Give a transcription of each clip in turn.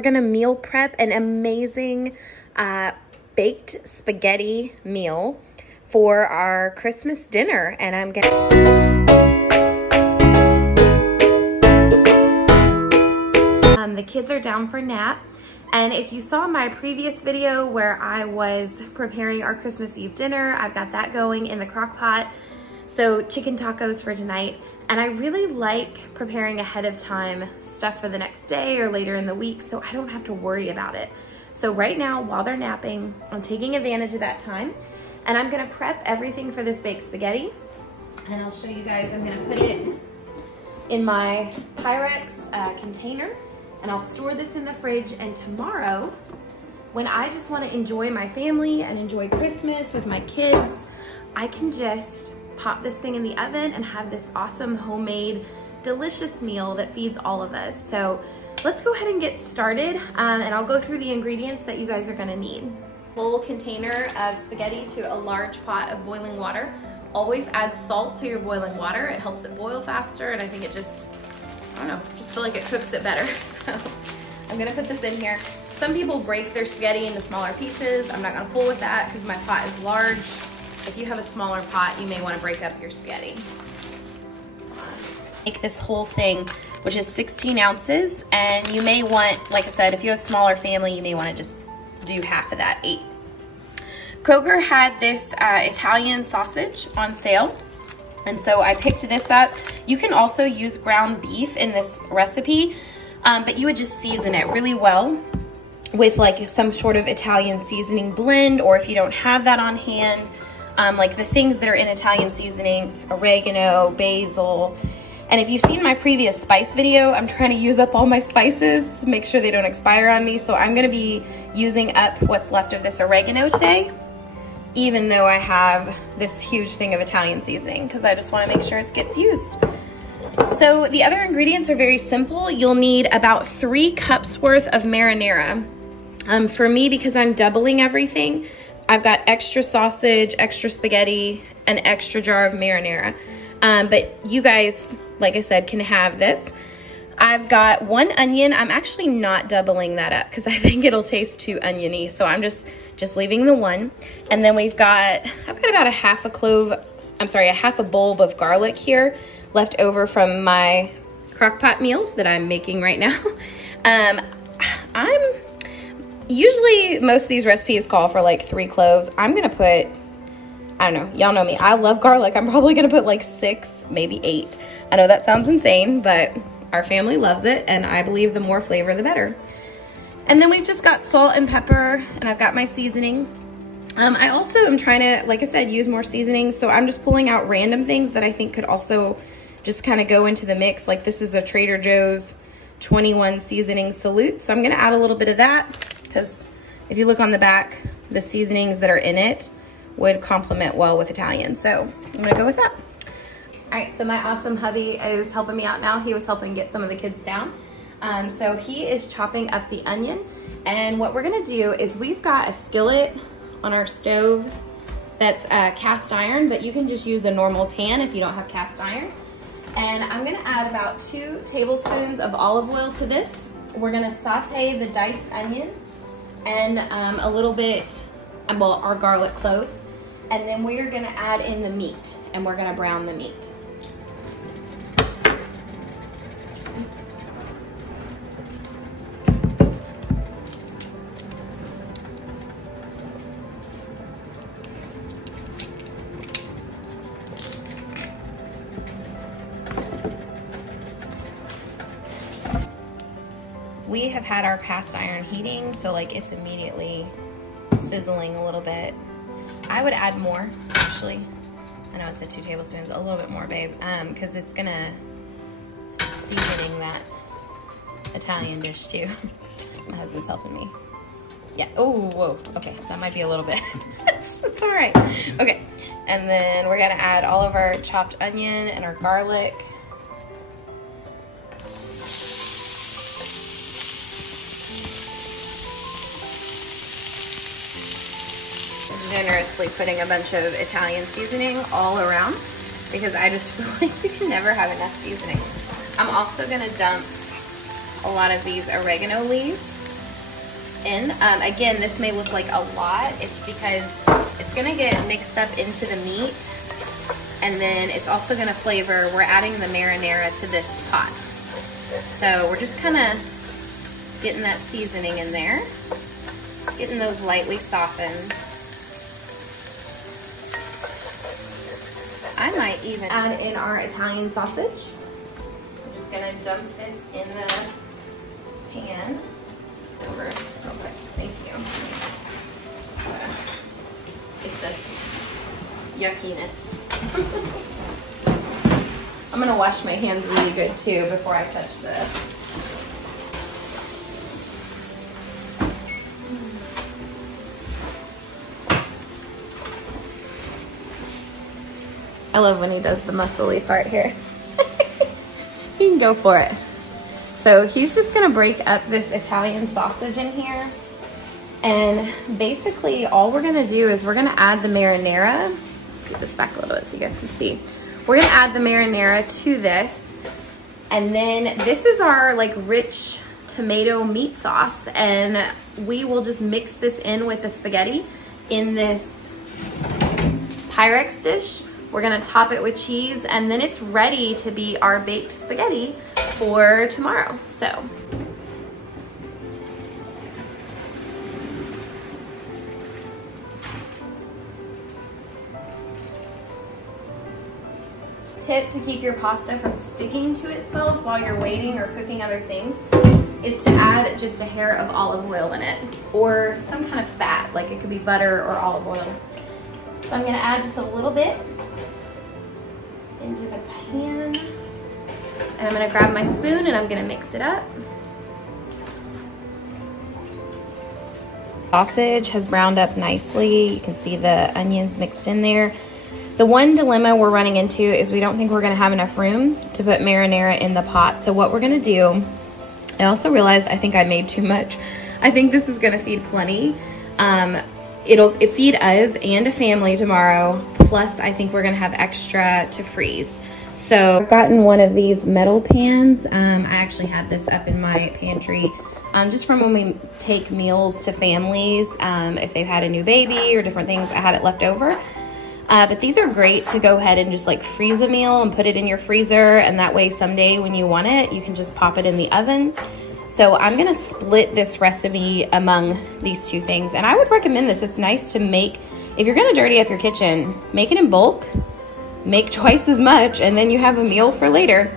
We're gonna meal prep an amazing baked spaghetti meal for our Christmas dinner, and I'm the kids are down for nap. And if you saw my previous video where I was preparing our Christmas Eve dinner, I've got that going in the crock pot. So chicken tacos for tonight. And I really like preparing ahead of time stuff for the next day or later in the week so I don't have to worry about it. So right now, while they're napping, I'm taking advantage of that time. And I'm gonna prep everything for this baked spaghetti. And I'll show you guys, I'm gonna put it in my Pyrex container. And I'll store this in the fridge, and tomorrow, when I just wanna enjoy my family and enjoy Christmas with my kids, I can just pop this thing in the oven and have this awesome homemade, delicious meal that feeds all of us. So let's go ahead and get started, and I'll go through the ingredients that you guys are gonna need. Full container of spaghetti to a large pot of boiling water. Always add salt to your boiling water. It helps it boil faster, and I think it just, I don't know, just feel like it cooks it better. So I'm gonna put this in here. Some people break their spaghetti into smaller pieces. I'm not gonna fool with that because my pot is large. If you have a smaller pot, you may wanna break up your spaghetti. Make this whole thing, which is 16 ounces. And you may want, like I said, if you have a smaller family, you may wanna just do half of that, 8. Kroger had this Italian sausage on sale. And so I picked this up. You can also use ground beef in this recipe, but you would just season it really well with like some sort of Italian seasoning blend, or if you don't have that on hand, like the things that are in Italian seasoning, oregano, basil. And if you've seen my previous spice video, I'm trying to use up all my spices, make sure they don't expire on me. So I'm gonna be using up what's left of this oregano today, even though I have this huge thing of Italian seasoning, because I just want to make sure it gets used. So the other ingredients are very simple. You'll need about 3 cups worth of marinara. For me, because I'm doubling everything, I've got extra sausage, extra spaghetti, an extra jar of marinara. But you guys, like I said, can have this. I've got 1 onion. I'm actually not doubling that up because I think it'll taste too oniony. So I'm just leaving the 1. And then I've got about a half a bulb of garlic here left over from my crock pot meal that I'm making right now. Usually most of these recipes call for like 3 cloves. I'm gonna put, I don't know, y'all know me, I love garlic. I'm probably gonna put like 6, maybe 8. I know that sounds insane, but our family loves it, and I believe the more flavor, the better. And then we've just got salt and pepper, and I've got my seasoning. I also am trying to, like I said, use more seasoning, so I'm just pulling out random things that I think could also just kind of go into the mix. Like this is a Trader Joe's 21 seasoning salute, so I'm gonna add a little bit of that, because if you look on the back, the seasonings that are in it would complement well with Italian, so I'm gonna go with that. All right, so my awesome hubby is helping me out now. He was helping get some of the kids down. So he is chopping up the onion. And what we're gonna do is we've got a skillet on our stove that's cast iron, but you can just use a normal pan if you don't have cast iron. And I'm gonna add about 2 tablespoons of olive oil to this. We're gonna saute the diced onion and a little bit, well, our garlic cloves. And then we're gonna add in the meat, and we're gonna brown the meat. We have had our cast iron heating, so like it's immediately sizzling a little bit. I would add more, actually. I know I said 2 tablespoons, a little bit more, babe, because it's gonna seasoning that Italian dish too. My husband's helping me. Yeah, oh, whoa, okay, that might be a little bit. It's all right. Okay, and then we're gonna add all of our chopped onion and our garlic. Generously putting a bunch of Italian seasoning all around because I just feel like you can never have enough seasoning. I'm also gonna dump a lot of these oregano leaves in. Again, this may look like a lot. It's because it's gonna get mixed up into the meat, and then it's also gonna flavor. We're adding the marinara to this pot. So we're just kind of getting that seasoning in there, getting those lightly softened. I might even add in our Italian sausage. I'm just gonna dump this in the pan. Over real quick, thank you. Just, get this yuckiness. I'm gonna wash my hands really good too before I touch this. I love when he does the muscly part here. He can go for it. So he's just gonna break up this Italian sausage in here. And basically all we're gonna do is we're gonna add the marinara. Let's get this back a little bit so you guys can see. We're gonna add the marinara to this. And then this is our like rich tomato meat sauce. And we will just mix this in with the spaghetti in this Pyrex dish. We're gonna top it with cheese, and then it's ready to be our baked spaghetti for tomorrow. So. Tip to keep your pasta from sticking to itself while you're waiting or cooking other things is to add just a hair of olive oil in it, or some kind of fat, like it could be butter or olive oil. So I'm gonna add just a little bit into the pan, and I'm gonna grab my spoon and I'm gonna mix it up. Sausage has browned up nicely. You can see the onions mixed in there. The one dilemma we're running into is we don't think we're gonna have enough room to put marinara in the pot. So what we're gonna do, I also realized I think I made too much. I think this is gonna feed plenty. It'll feed us and a family tomorrow. Plus, I think we're gonna have extra to freeze. So I've gotten one of these metal pans. I actually had this up in my pantry just from when we take meals to families. If they've had a new baby or different things, I had it left over. But these are great to go ahead and just like freeze a meal and put it in your freezer. And that way someday when you want it, you can just pop it in the oven. So I'm gonna split this recipe among these two things. And I would recommend this. It's nice to make, if you're gonna dirty up your kitchen, make it in bulk, make twice as much, and then you have a meal for later.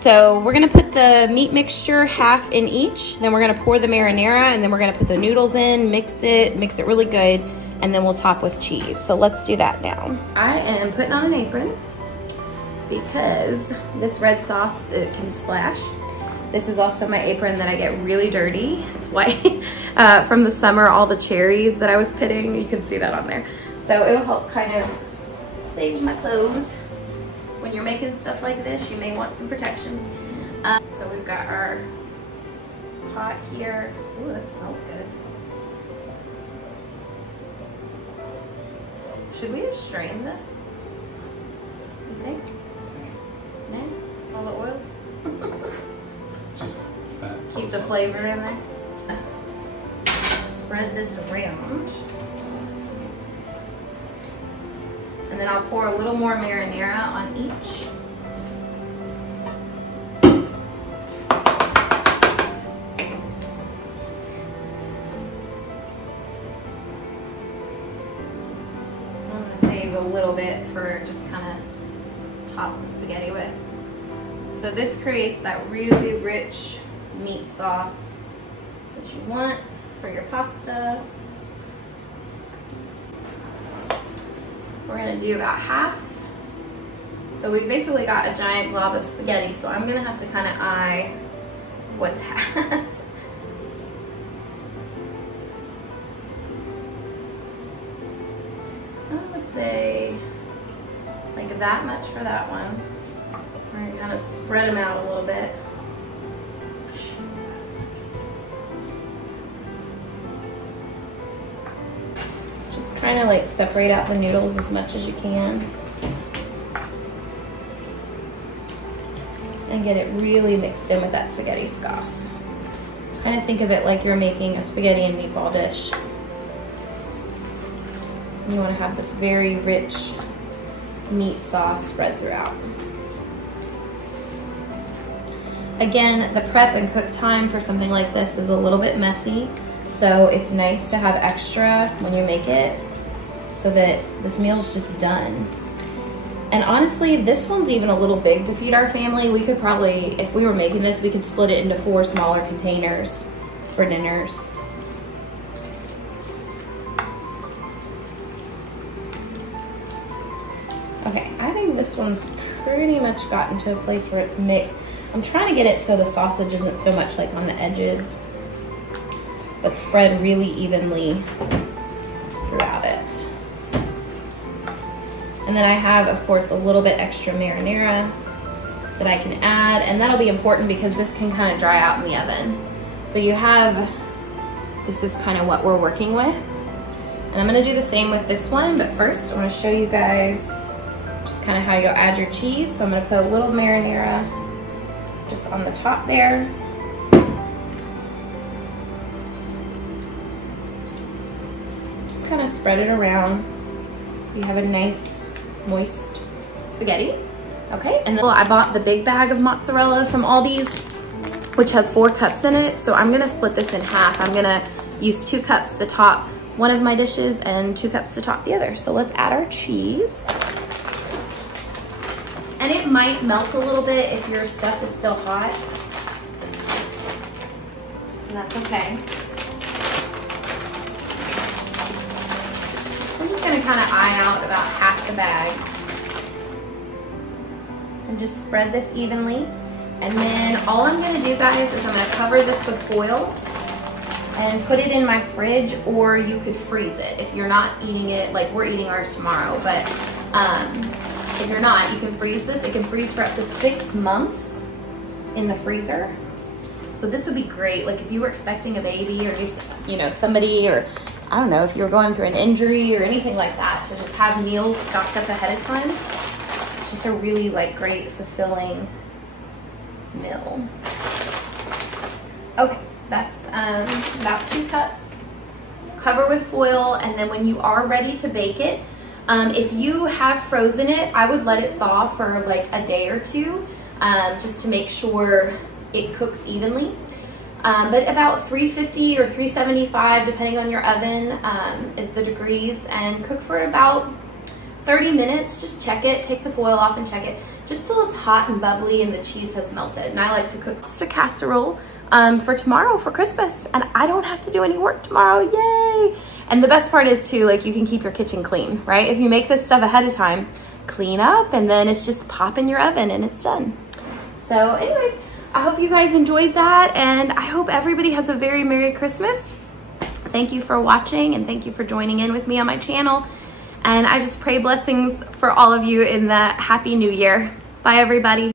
So we're gonna put the meat mixture half in each, then we're gonna pour the marinara, and then we're gonna put the noodles in, mix it really good, and then we'll top with cheese. So let's do that now. I am putting on an apron because this red sauce, it can splash. This is also my apron that I get really dirty. It's white from the summer, all the cherries that I was pitting. You can see that on there. So it'll help kind of save my clothes. When you're making stuff like this, you may want some protection. So we've got our pot here. Ooh, that smells good. Should we have strained this? You think? No? All the oils? Just fat. Keep the flavor in there. Spread this around. And then I'll pour a little more marinara on each. I'm gonna save a little bit for just kind of top the spaghetti with. So this creates that really rich meat sauce that you want for your pasta. We're gonna do about half. So we basically got a giant glob of spaghetti, so I'm gonna have to kind of eye what's half. I would say like that much for that one. We're gonna kind of spread them out a little bit. Just kind of like separate out the noodles as much as you can. And get it really mixed in with that spaghetti sauce. Kind of think of it like you're making a spaghetti and meatball dish. And you want to have this very rich meat sauce spread throughout. Again, the prep and cook time for something like this is a little bit messy, so it's nice to have extra when you make it so that this meal's just done. And honestly, this one's even a little big to feed our family. We could probably, if we were making this, we could split it into 4 smaller containers for dinners. Okay, I think this one's pretty much gotten to a place where it's mixed. I'm trying to get it so the sausage isn't so much like on the edges, but spread really evenly throughout it. And then I have, of course, a little bit extra marinara that I can add, and that'll be important because this can kind of dry out in the oven. So you have, this is kind of what we're working with. And I'm gonna do the same with this one, but first I wanna show you guys just kind of how you'll add your cheese. So I'm gonna put a little marinara just on the top there. Just kind of spread it around so you have a nice moist spaghetti. Okay, and then I bought the big bag of mozzarella from Aldi's, which has 4 cups in it. So I'm gonna split this in half. I'm gonna use 2 cups to top one of my dishes and 2 cups to top the other. So let's add our cheese. And it might melt a little bit if your stuff is still hot. And that's okay. I'm just gonna kind of eye out about half the bag. And just spread this evenly. And then all I'm gonna do, guys, is I'm gonna cover this with foil and put it in my fridge, or you could freeze it if you're not eating it, like we're eating ours tomorrow, but if you're not, you can freeze this. It can freeze for up to 6 months in the freezer. So this would be great, like if you were expecting a baby or just, you know, somebody, or I don't know, if you were going through an injury or anything like that, to just have meals stocked up ahead of time. It's just a really like great, fulfilling meal. Okay, that's about 2 cups. Cover with foil, and then when you are ready to bake it, if you have frozen it, I would let it thaw for like a day or 2, just to make sure it cooks evenly. But about 350 or 375, depending on your oven, is the degrees, and cook for about 30 minutes. Just check it, take the foil off and check it, just till it's hot and bubbly and the cheese has melted. And I like to cook just a casserole for tomorrow for Christmas, and I don't have to do any work tomorrow, yay! And the best part is too, like, you can keep your kitchen clean, right? If you make this stuff ahead of time, clean up, and then it's just pop in your oven and it's done. So anyways, I hope you guys enjoyed that, and I hope everybody has a very Merry Christmas. Thank you for watching, and thank you for joining in with me on my channel. And I just pray blessings for all of you in the Happy New Year. Bye, everybody.